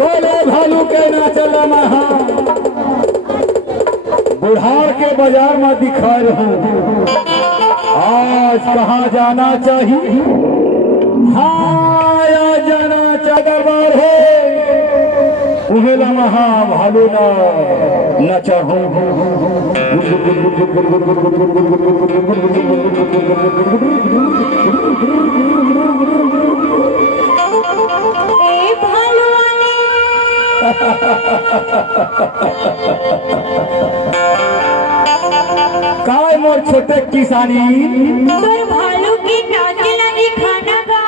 कोले भालू के ना चला महा बुढ़ार के बाजार में दिखा रहूं। आज कहाँ जाना चाहिए? हाँ या जाना दरबार है उहेला महा भालू न चाहूं। काय मोर छोटे किसानी तोर भालू की नाचे लगी खाना का।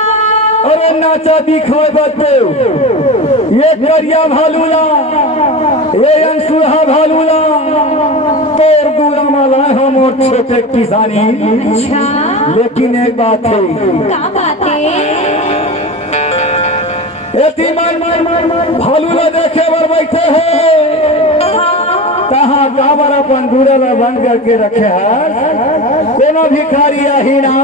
अरे नाचा दिखाए बते ये करिया भालूला ये अंसुहा भालूला तोर दूरा माला हम और छोटे किसानी। अच्छा लेकिन एक बात है। क्या बात है? भालूला देखे बर बैठे है कहाँ गावर अपन दूरा बंद करके रखे है। कोनो भिखारी आही ना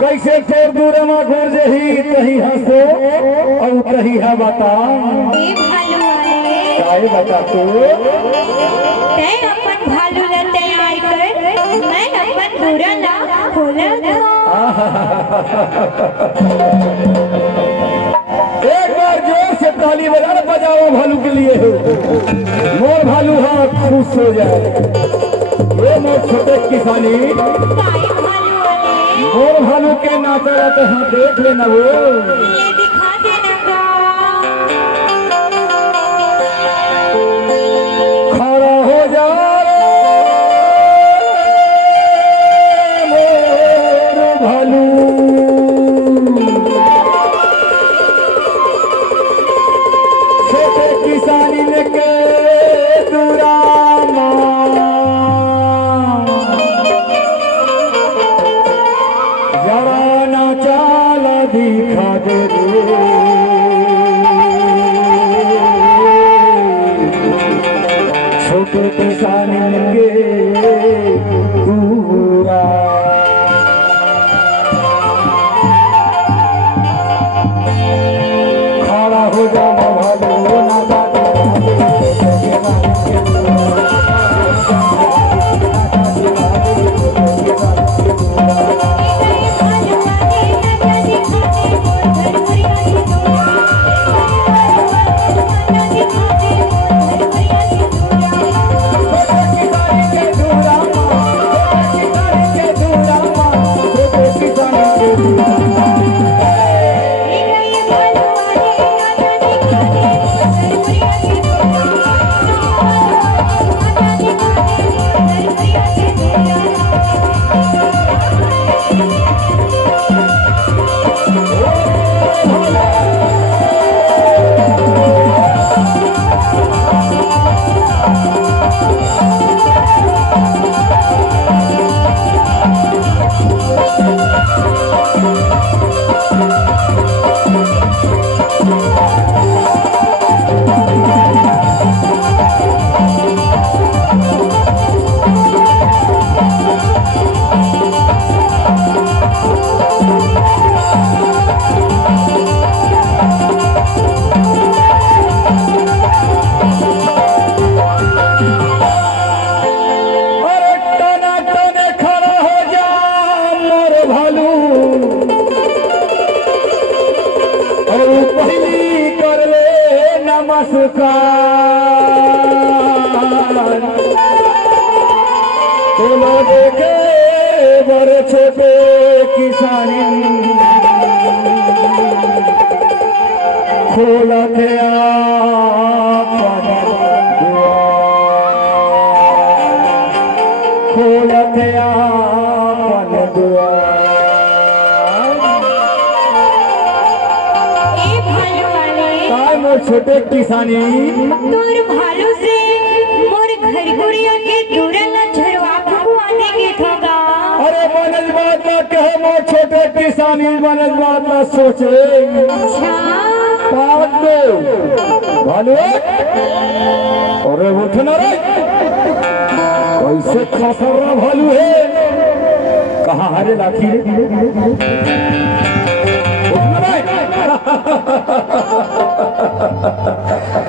कैसे तोर दूर में घुर जही कहीं हंसो और कहीं है बता भालू वाले काय बता तू ते अपन भालू ला तैयार कर मैं अपन दूरा ला खोला। एक बार जोर से ताली बजाओ भालू के लिए। मोर भालू हाँ खुश हो जाए। ये मोर छोटे किसानी मोर भालू के नाचा रहते हाँ देख लेना वो ये दिखा देना का। खड़ा हो जा मोर भालू छोटे किसानी ने के दूरा जरा ना चाल दिखा दे छोटे किसानी ने के दूरा। खड़ा हो जा भालू ना चलो देखे बड़े छोटे किसानी खोला थे खोला थे छोटे किसानी तोर भालू से मोर घर गुड़िया के दूरला झरवा भगवाने के थोगा। अरे मनज बात ना कहे मोर छोटे किसानी मनज बात ना सोचे। अच्छा बात दो भालू अरे उठना रे कैसे खसरा भालू है कहाँ हरे लाठी रे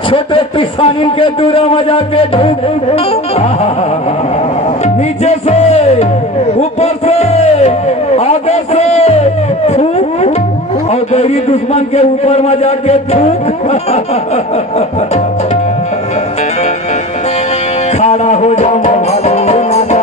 छोटे किसान के दूरा मजा के धूप नीचे से ऊपर से आगे से थूक और गैरी दुश्मन के ऊपर मजा के थूक खड़ा हो जाओ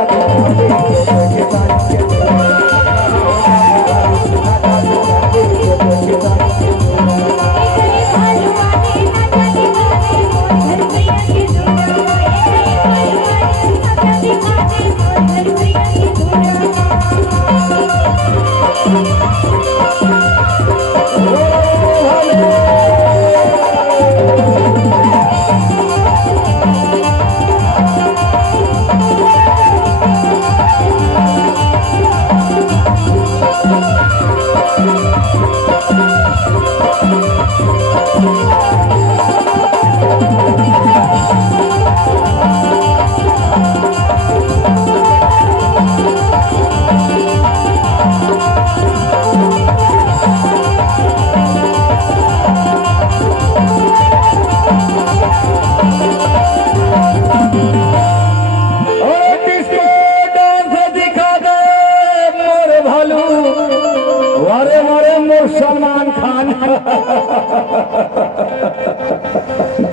सलमान खान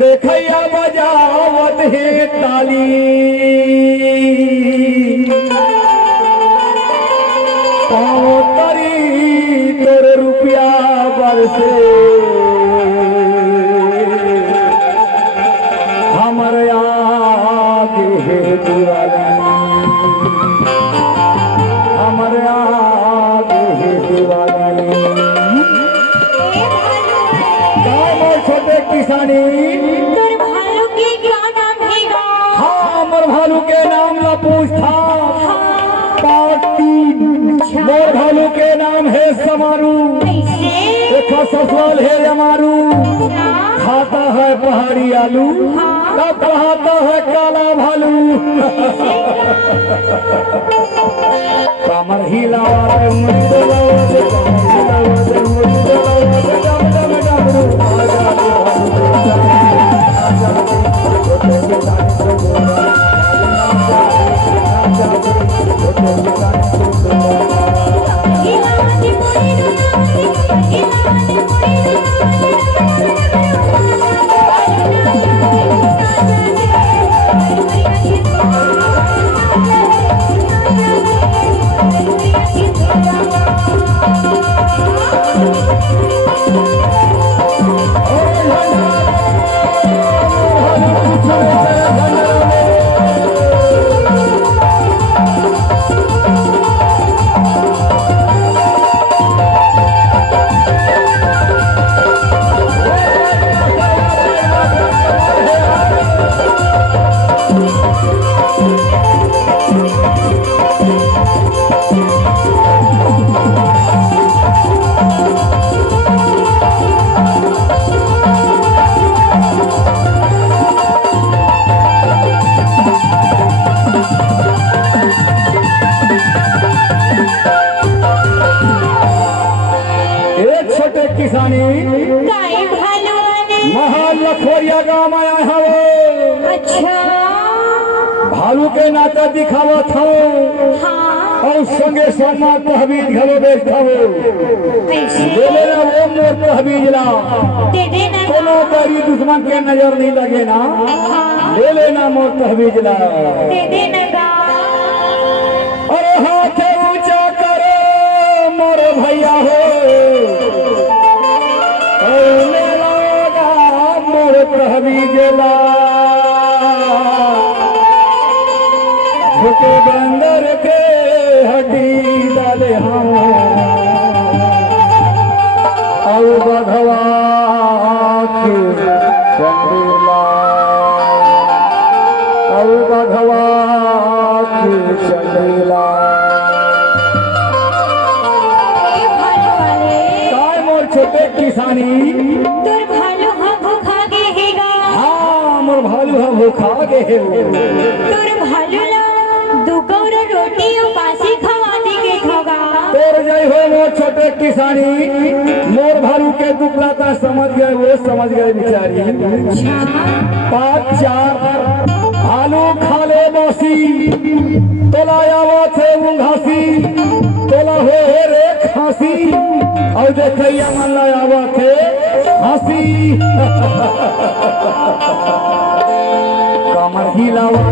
देखैया बजावत है ताली तरी तोर रुपया बरसे हमर आगे है दीवानी हमर आगे है दीवानी छोटे किसानी तोर भालू के क्या नाम है गा? हाँ मोर भालू के नाम ला पूछता मोर भालू के नाम है समारू देखो ससुराल है जमारू खाता है पहाड़ी आलू तब खाता है काला भालू कमर हिलावा दे मुझे लावा दे कमर हिलावा दे मुझे लावा दे डम डम डम आजा किसानी महान लखोरिया गाँव आया है। अच्छा भालू के नाता दिखावा था और संगे सोना तहवीज घरो बेचता हो ले लेना वो मोर तहवीज ला कोनो बड़ी दुश्मन के नजर नहीं लगे ना ले लेना मोर तहवीज ला अरे हाथ ऊंचा करो मोर भैया हो तहवीजला झुके बंदर के हड्डी डाले हम और बधवा चंदेला और बधवा चंदेला काय मोर छोटे किसानी भालू हम भूखा गए तोर भालू ला दो कौर रोटी और पासी खवा दे के थोगा तोर जय हो मोर छोटे देख किसानी मोर भालू के दुखलाता समझ गए, वो समझ गए बेचारी। 5 4 भालू खाले मौसी तोला आवा थे घासी, तोला हो रे खांसी और देखैया मन आवा थे हंसी। कमर हिलावा